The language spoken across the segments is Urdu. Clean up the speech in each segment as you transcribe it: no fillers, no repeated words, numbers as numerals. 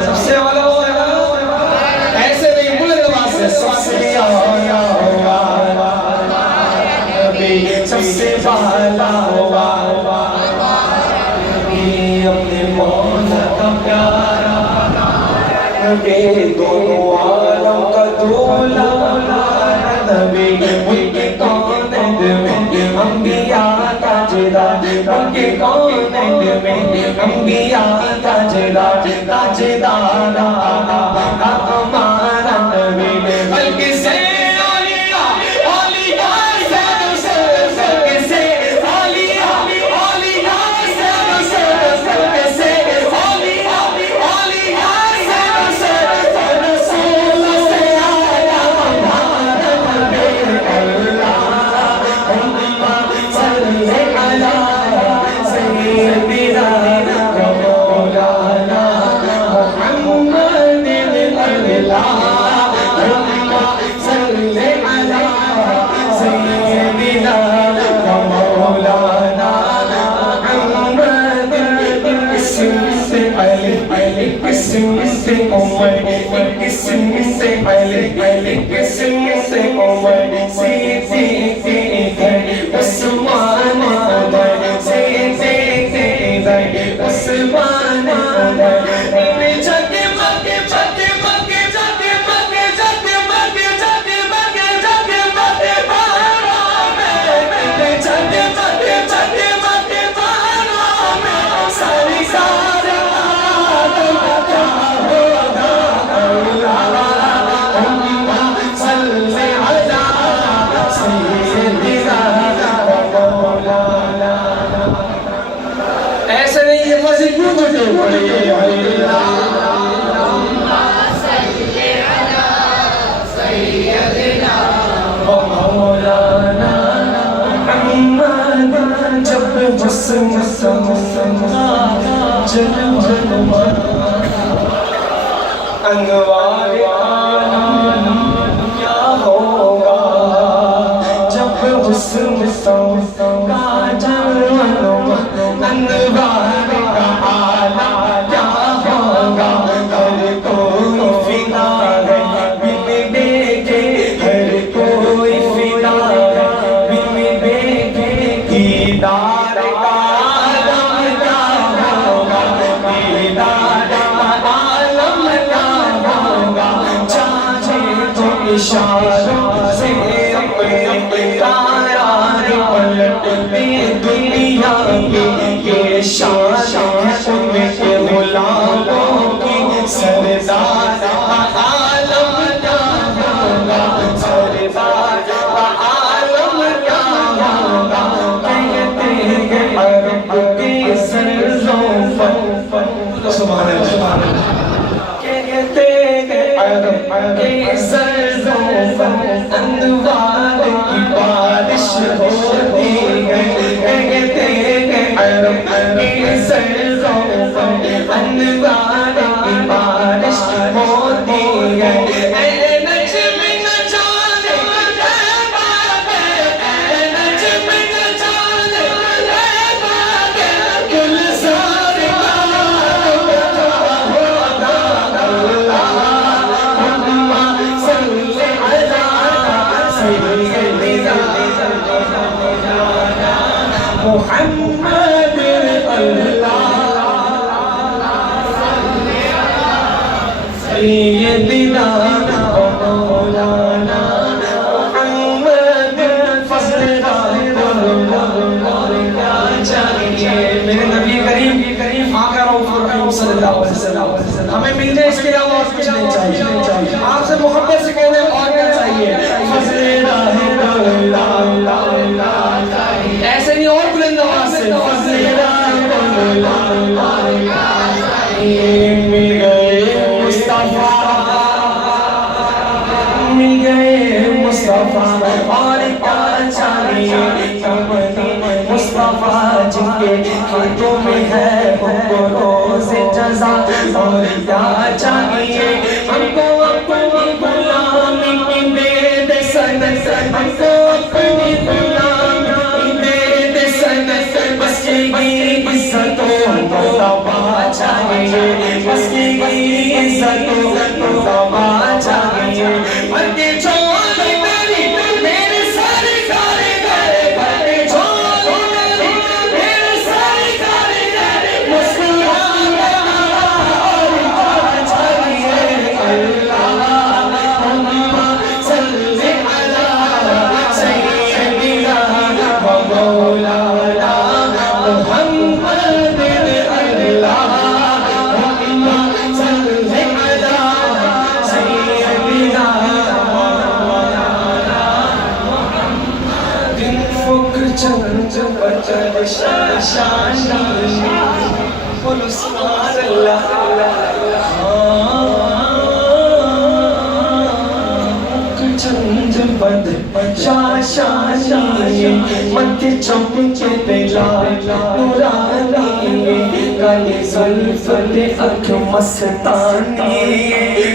سب سے والا ایسے نہیں بلند آواز سے سب سے سب سے بالا اپنے مولا کا پیارا نبی دونوں عالم کا دولا نبی ان کے کونین میں انبیاء تاجدار ان کے کونین میں انبیاء تاجدار تاجدار ہمارا نبی بلکہ سے انوار عالم کیا ہوگا جب حسن کا جلوہ انوار کا عالم کیا ہوگا ہر کوئی فدا ہے بن دیکھے ہر کوئی فدا ہے بن دیکھے دیدار کا عالم کیا ہوگا دیدار اشاروں سے اپنے تاران پلٹتے دنیا کی یہ شان ہے کہ غلاموں کی سردار عالم کیا ہوگا سردار عالم کیا ہوگا کہتے ہیں عرب کے سرزوں پر سبحان اللہ کہتے ہیں عرب کے سرزوں پر انوار کی بارش ہوتی ہے کہتے ہیں عرب کے سرزوں پر انوار کی بارش ہوتی ہے اے نجم نچانے اے باغے اے نجم نچانے اے باغے گلزار محمد سیدنا مولانا محمد فضل چاہیے میرے نبی کریم آقا رؤوف الرحیم صلی اللہ علیہ وسلم ہمیں مل جائے اس کے علاوہ اور کچھ نہیں چاہیے آپ سے محبت سے کہنے اور کیا چاہیے فضل ایسے نہیں اور بلند آواز سے مل گئے مصطفیٰ اور کیا چاہیے مصطفیٰ جن کے ہاتھوں میں ہے ان کو روز جزا اور کیا چاہیے ہم کو اپنی غلامی دے دے سنت ہم کو اپنی غلامی دے دے سنت بس یہی عزت و مرتبہ چاہیے اس کی عزت و تقوا چاہیے بندے چھوڑ میری میرے سارے کارے گئے بندے چھوڑ میرے سارے کارے گئے مسکرانا چاہیے اللہم صل علی سیدنا و مولانا محمد اللہم صل علی سیدنا و مولانا محمد فک چند بچن شاشانی بولو سبحان اللہ چند بد شاشانی مت چوک کے پلا نورانی کالی زلف دے اکھ مستانی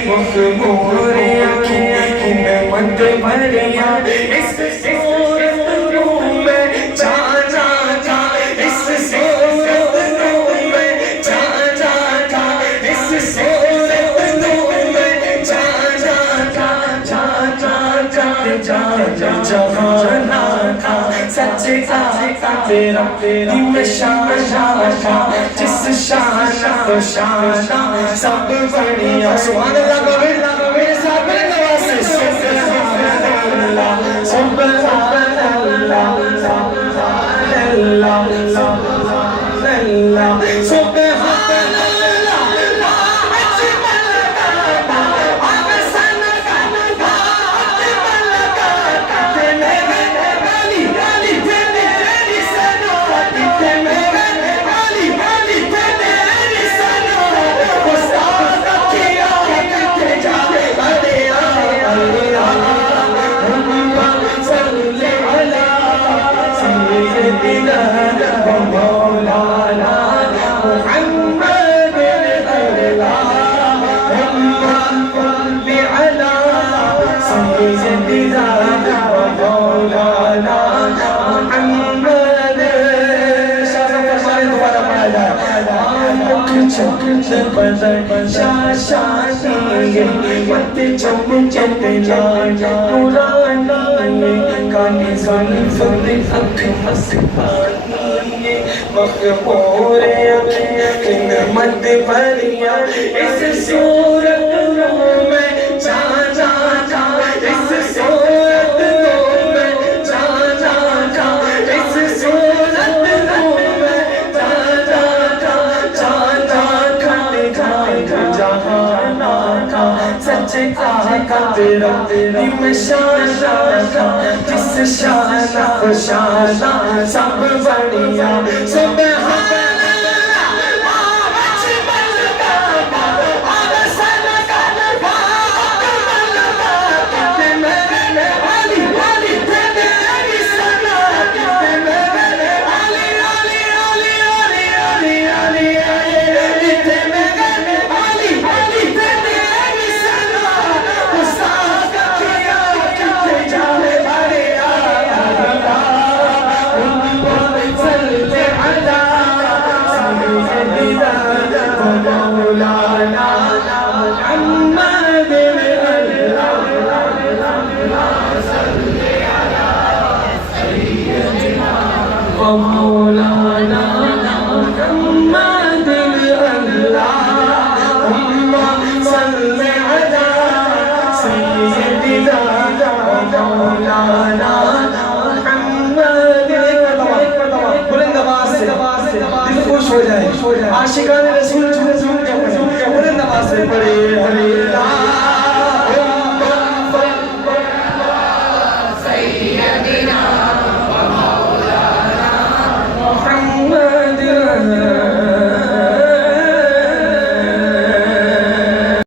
مخمور اکھیں مت بھریا اس صورت روح میں جانا تھا اس صورت روح میں جانا تھا اس صورت روح میں جانا تھا جہانا تھا سچ آقا تیرا دل شانہ تھا جس شانہ تو شانہ سب بڑھیا سبحان اللہ میرے ساتھ میرے نواسے سبحان اللہ سبحان اللہ سبحان اللہ سبحان اللہ سبحان شاشانی مت چوک چپلا نورانی کالی زلف دے اکھ مستانی مخمور اکھیں مت بھریا اس صورت روح میں جانا تھا اس صورت روح میں جانا تھا اس صورت روح میں جانا تھا جہانا تھا سچ آقا تیرا دل شانہ تھا جس شانہ کو شانہ سب بڑھیا سبحان مولانا محمد اللہم صل علی سیدنا مولانا محمد بلند آواز سے دل خوش ہو جائے عاشقان رسول بلند آواز سے پڑھے